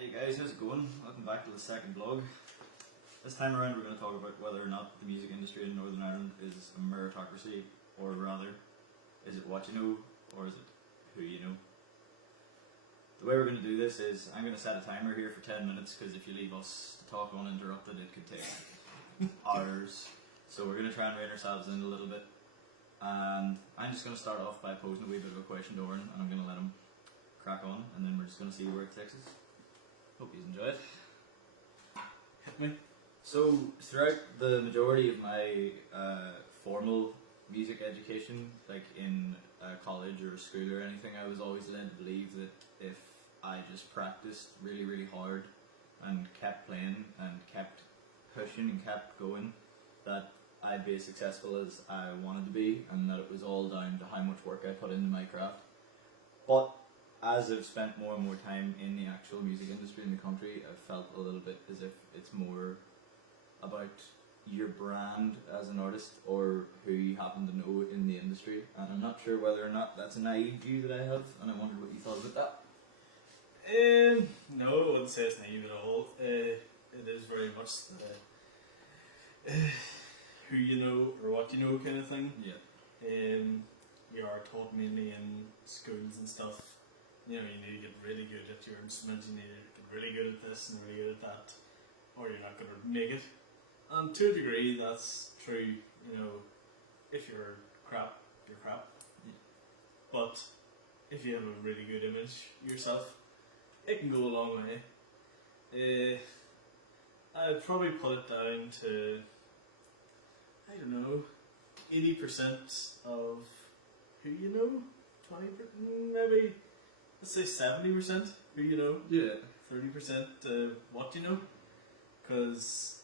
Hey guys, how's it going? Welcome back to the second vlog. This time around we're going to talk about whether or not the music industry in Northern Ireland is a meritocracy, or rather, is it what you know, or is it who you know? The way we're going to do this is, I'm going to set a timer here for 10 minutes, because if you leave us to talk uninterrupted it could take hours. So we're going to try and rein ourselves in a little bit. And I'm just going to start off by posing a wee bit of a question to Oren, and I'm going to let him crack on, and then we're just going to see where it takes us. Hope you enjoy it. Hit me. So, throughout the majority of my formal music education, like in college or school or anything, I was always led to believe that if I just practiced really, really hard and kept playing and kept pushing and kept going, that I'd be as successful as I wanted to be, and that it was all down to how much work I put into my craft. But as I've spent more and more time in the actual music industry in the country, I've felt a little bit as if it's more about your brand as an artist or who you happen to know in the industry. And I'm not sure whether or not that's a naive view that I have, and I wondered what you thought about that. No, I wouldn't say it's naive at all. It is very much who you know or what you know kind of thing. Yeah. We are taught mainly in schools and stuff. You know, you need to get really good at your instrument, you need to get really good at this and really good at that, or you're not going to make it. And to a degree, that's true. You know, if you're crap, you're crap. Yeah. But if you have a really good image yourself, it can go a long way. I'd probably put it down to, I don't know, 80% of who you know, 20%, maybe, let's say 70% who you know, Yeah. 30% what you know. Because,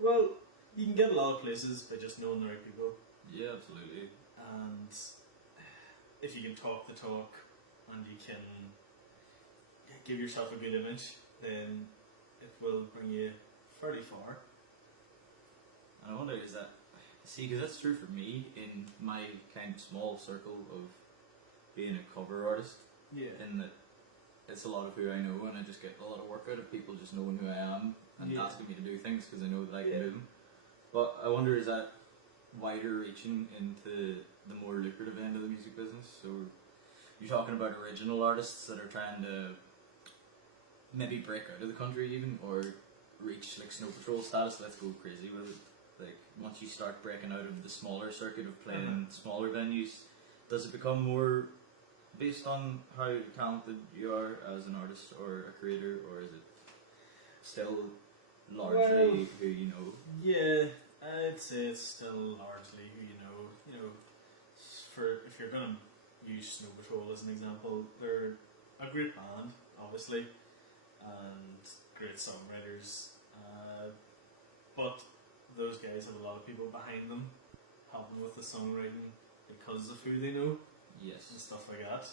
well, you can get a lot of places by just knowing the right people. Yeah, absolutely. And if you can talk the talk and you can give yourself a good image, then it will bring you fairly far. And I wonder, is that, see, because that's true for me in my kind of small circle of being a cover artist, Yeah. in that it's a lot of who I know, and I just get a lot of work out of people just knowing who I am and Yeah. asking me to do things because they know that I can Yeah. do them. But I wonder, is that wider reaching into the more lucrative end of the music business? So you're talking about original artists that are trying to maybe break out of the country even, or reach like Snow Patrol status. Let's go crazy with it. Like, once you start breaking out of the smaller circuit of playing smaller venues, does it become more based on how talented you are as an artist or a creator, or is it still largely who you know? Yeah, I'd say it's still largely who you know. You know, if you're going to use Snow Patrol as an example, they're a great band, obviously, and great songwriters. But those guys have a lot of people behind them, helping with the songwriting because of who they know Yes. and stuff like that.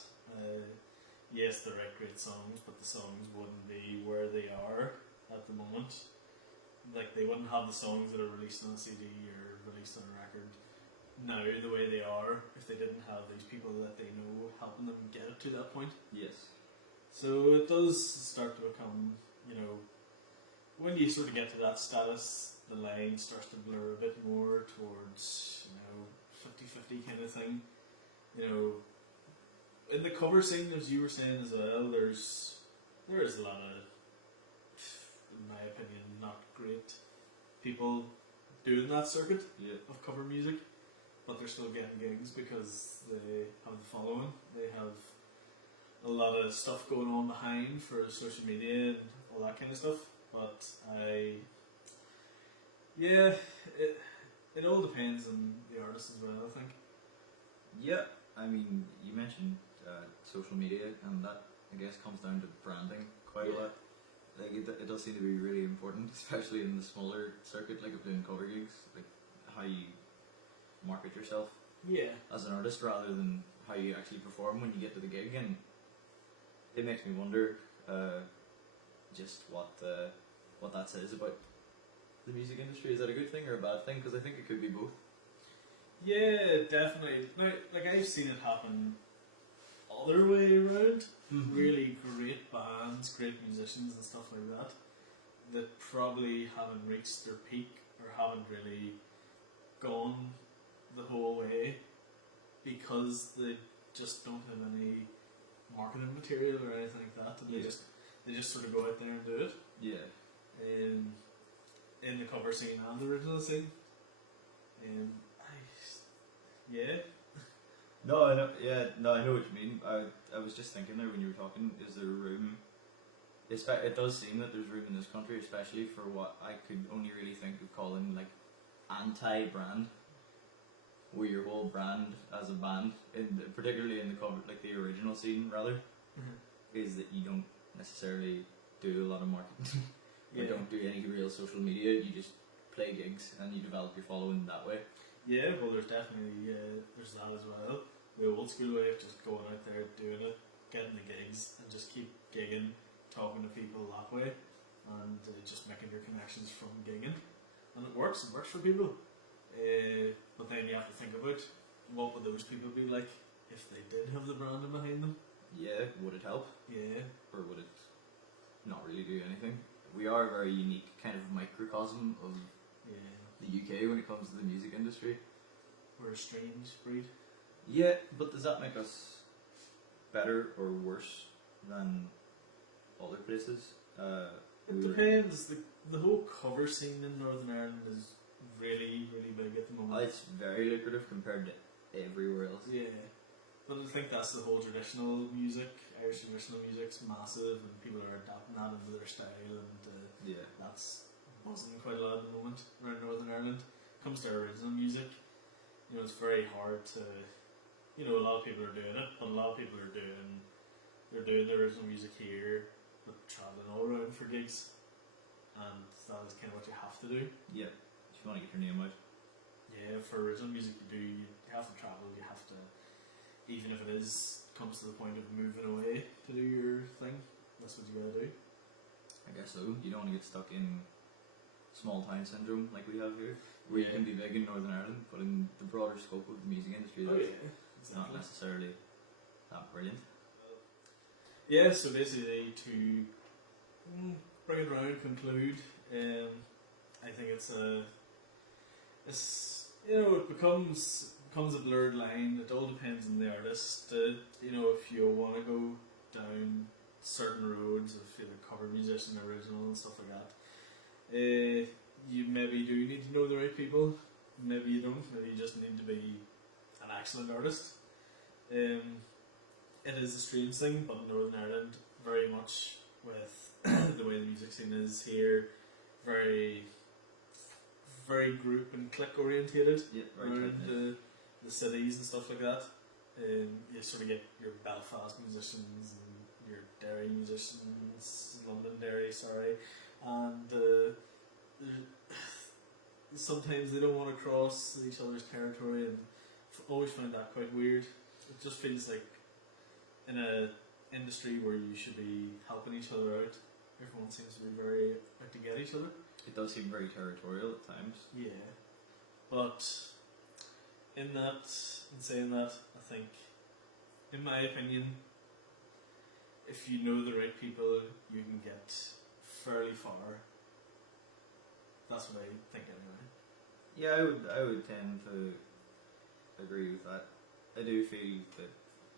Yes, they write great songs, but the songs wouldn't be where they are at the moment. Like, they wouldn't have the songs that are released on a CD or released on a record now the way they are if they didn't have these people that they know helping them get it to that point. Yes. So it does start to become, you know, when you sort of get to that status, the line starts to blur a bit more towards, you know, 50-50 kind of thing. You know, in the cover scene, as you were saying as well, there is a lot of, in my opinion, not great people doing that circuit Yeah. of cover music, but they're still getting gigs because they have the following. They have a lot of stuff going on behind for social media and all that kind of stuff. But it all depends on the artist as well, I think. Yeah. I mean, you mentioned social media, and that, I guess, comes down to branding quite a lot. Like, it does seem to be really important, especially in the smaller circuit, like of doing cover gigs, like how you market yourself Yeah. as an artist rather than how you actually perform when you get to the gig. And it makes me wonder just what that says about the music industry. Is that a good thing or a bad thing? Because I think it could be both. Yeah, definitely. Now, like, I've seen it happen other way around. Mm-hmm. Really great bands bands, great musicians and stuff like that, that probably haven't reached their peak or haven't really gone the whole way because they just don't have any marketing material or anything like that, and they just sort of go out there and do it. Yeah. In the cover scene and the original scene. Yeah. No, I know. Yeah, no, I know what you mean. I was just thinking there when you were talking. Is there room? It does seem that there's room in this country, especially for what I could only really think of calling like anti-brand, where your whole brand as a band, particularly in the cover, like the original scene rather, is that you don't necessarily do a lot of marketing. You don't do any real social media. You just play gigs and you develop your following that way. Yeah, well, there's definitely there's that as well. The old school way of just going out there, doing it, getting the gigs, and just keep gigging, talking to people that way, and just making your connections from gigging, and it works. It works for people. But then you have to think about what would those people be like if they did have the branding behind them. Yeah, would it help? Yeah, or would it not really do anything? We are a very unique kind of microcosm of the UK when it comes to the music industry. We're a strange breed. Yeah, but does that make us better or worse than other places? It depends. The whole cover scene in Northern Ireland is really, really big at the moment. It's very lucrative compared to everywhere else. Yeah, but I think that's the whole traditional music. Irish traditional music's massive, and people are adapting that into their style, and that's buzzing quite a lot at the moment around Northern Ireland. Comes to original music, it's very hard to, a lot of people are doing it, but a lot of people are doing the original music here, but travelling all around for gigs, and that is kind of what you have to do. Yeah, if you want to get your name out. Yeah, for original music you have to travel, you have to, even if it comes to the point of moving away to do your thing, that's what you gotta do. I guess so. You don't want to get stuck in small town syndrome like we have here, where you can be big in Northern Ireland, but in the broader scope of the music industry, it's not necessarily that brilliant. Yeah, so basically to bring it around, conclude, I think it becomes a blurred line. It all depends on the artist. If you want to go down certain roads of either cover musician, original, and stuff like that, you maybe do need to know the right people. Maybe you don't. Maybe you just need to be an excellent artist. It is a strange thing, but in Northern Ireland, very much with the way the music scene is here, very, very group and clique orientated around the cities and stuff like that. You sort of get your Belfast musicians and your Derry musicians, London Derry, sorry, and sometimes they don't want to cross each other's territory, and I've always found that quite weird. It just feels like in an industry where you should be helping each other out, everyone seems to be very out to get each other. It does seem very territorial at times. Yeah, but in saying that, I think, in my opinion, if you know the right people, you can get fairly far. That's what I think anyway. Yeah, I would tend to agree with that. I do feel that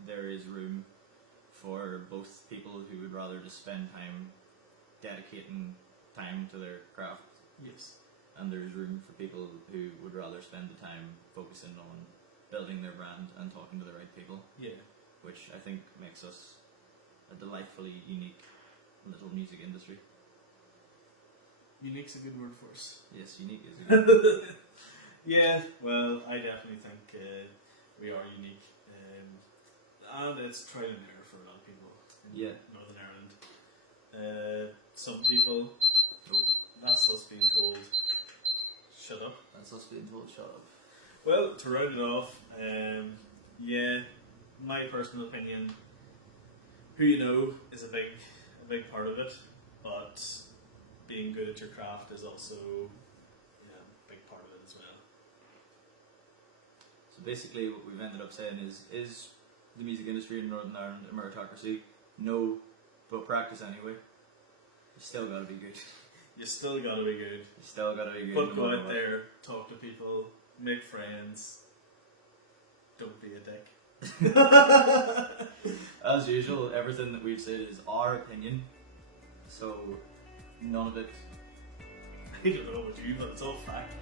there is room for both people who would rather just spend time dedicating time to their craft. Yes. And there's room for people who would rather spend the time focusing on building their brand and talking to the right people. Yeah. Which I think makes us a delightfully unique little music industry. Unique's a good word for us. Yes, unique is a good word. Yeah, well, I definitely think we are unique. And it's trial and error for a lot of people in Northern Ireland. Some people, that's us being told, shut up. That's us being told, shut up. Well, to round it off, my personal opinion, who you know is a big part of it, but being good at your craft is also a big part of it as well. So basically what we've ended up saying is the music industry in Northern Ireland a meritocracy? No, But practice anyway. You still gotta be good. You still gotta be good. You still gotta be good. But no go matter out what. there, talk to people, make friends. Don't be a dick. As usual, everything that we've said is our opinion. So, none of it. I don't know about you, but it's all fact.